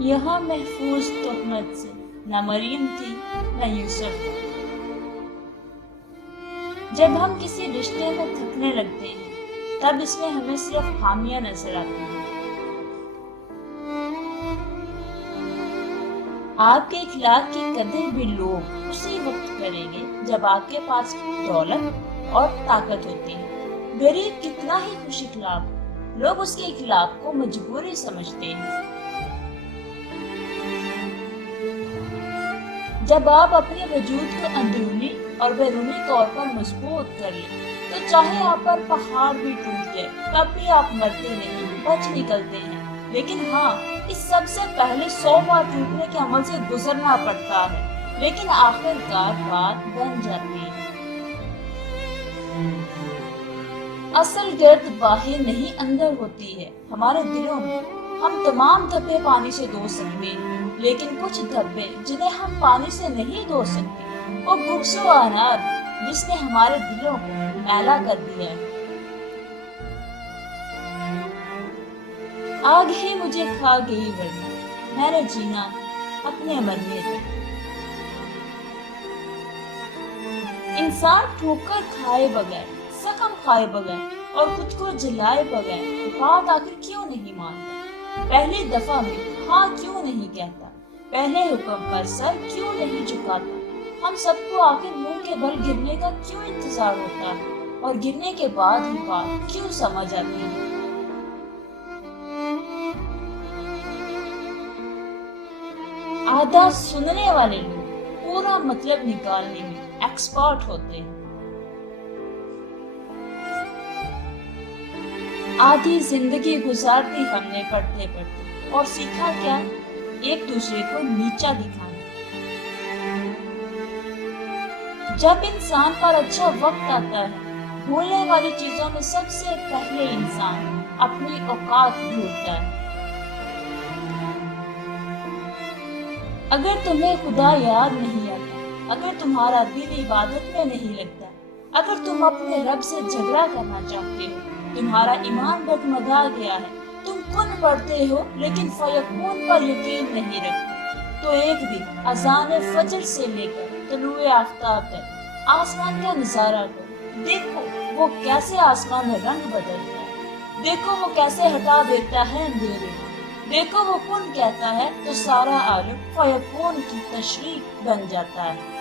یہاں محفوظ تہمت سے نہ مریم تھی نہ یوسف تھا۔ جب ہم کسی رشتے میں تھکنے لگتے ہیں تب اس میں ہمیں صرف خامیاں نظر آتی ہیں۔ آپ کے اخلاق کی قدر بھی لوگ اسی وقت کریں گے جب آپ کے پاس دولت اور طاقت ہوتی ہے۔ غریب کتنا ہی خوش اخلاق، لوگ اس کے اخلاق کو مجبوری سمجھتے ہیں۔ جب آپ اپنے وجود کو اندرونی اور بیرونی طور پر مضبوط کر لیں تو چاہے آپ پر پہاڑ بھی ٹوٹ جائے تب بھی آپ مرتے نہیں، بچ نکلتے ہیں۔ لیکن ہاں، اس سب سے پہلے 100 بار ٹوٹنے کے عمل سے گزرنا پڑتا ہے، لیکن آخر کار بات بن جاتی ہے۔ اصل گرد باہر نہیں اندر ہوتی ہے، ہمارے دلوں میں۔ ہم تمام دھبے پانی سے دھو سکتے ہیں، لیکن کچھ دھبے جنہیں ہم پانی سے نہیں دھو سکتے، وہ بغض و عناد جس نے ہمارے دلوں کو میلا کر دیا ہے۔ آگ ہی مجھے کھا گئی ورنہ میں نے جینا اپنے مرنے تک۔ انسان ٹھوکر کھائے بغیر، زخم کھائے بغیر اور خود کو جلائے بغیر بات آخر کیوں نہیں مانتا؟ پہلی دفعہ میں ہاں کیوں نہیں کہتا؟ پہلے حکم پر سر کیوں نہیں جھکاتا؟ ہم سب کو آخر منہ کے بل گرنے کا کیوں انتظار ہوتا ہے اور گرنے کے بعد ہی بات کیوں سمجھ آتی ہے؟ آدھا سننے والے لوگ پورا مطلب نکالنے میں ایکسپرٹ ہوتے ہیں۔ آدھی زندگی گزار دی ہم نے پڑھتے پڑھتے، اور سیکھا کیا؟ ایک دوسرے کو نیچا دکھانا۔ جب انسان پر اچھا وقت آتا ہے، بھولنے والی چیزوں میں سب سے پہلے انسان اپنی اوقات بھولتا ہے۔ اگر تمہیں خدا یاد نہیں آتا، اگر تمہارا دل عبادت میں نہیں لگتا، اگر تم اپنے رب سے جھگڑا کرنا چاہتے ہو، تمہارا ایمان ڈگمگا گیا ہے، تم کن پڑھتے ہو لیکن فیکون پر یقین نہیں رکھتے، تو ایک دن اذان فجر سے لے کر طلوع آفتاب تک آسمان کا نظارہ کرو۔ دیکھو وہ کیسے آسمان میں رنگ بدلتا ہے، دیکھو وہ کیسے ہٹا دیتا ہے اندھیرے، دیکھو وہ کن کہتا ہے تو سارا عالم فیکون کی تشریح بن جاتا ہے۔